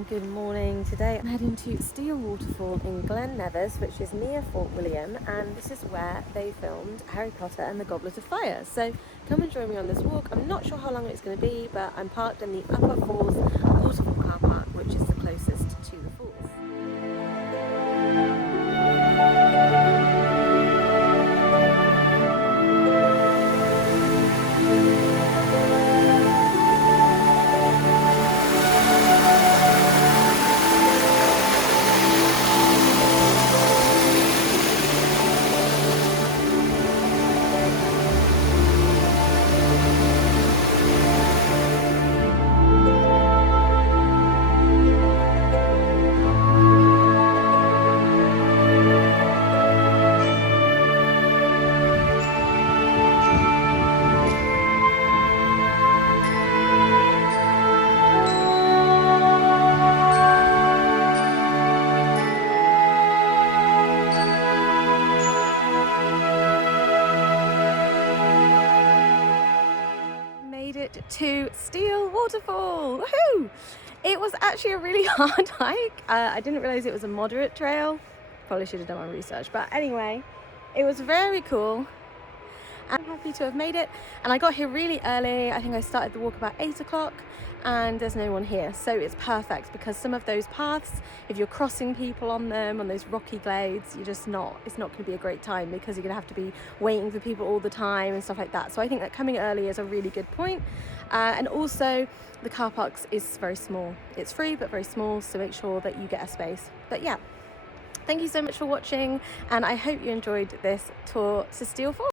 and good morning. Today I'm heading to Steall Waterfall in Glen Nevis, which is near Fort William, and this is where they filmed Harry Potter and the Goblet of Fire. So come and join me on this walk. I'm not sure how long it's going to be, but I'm parked in the Upper Falls Waterfall car park, which is the closest to the falls. To Steall Waterfall. Woohoo! It was actually a really hard hike. I didn't realize it was a moderate trail. Probably should have done my research, but anyway, it was very cool. I'm happy to have made it, and I got here really early. I think I started the walk about 8 o'clock, and there's no one here, so it's perfect because some of those paths, if you're crossing people on them, on those rocky glades, it's not going to be a great time because you're going to have to be waiting for people all the time and stuff like that. So I think that coming early is a really good point. And also the car parks is very small. It's free but very small, so make sure that you get a space. But yeah, thank you so much for watching, and I hope you enjoyed this tour to Steall Falls.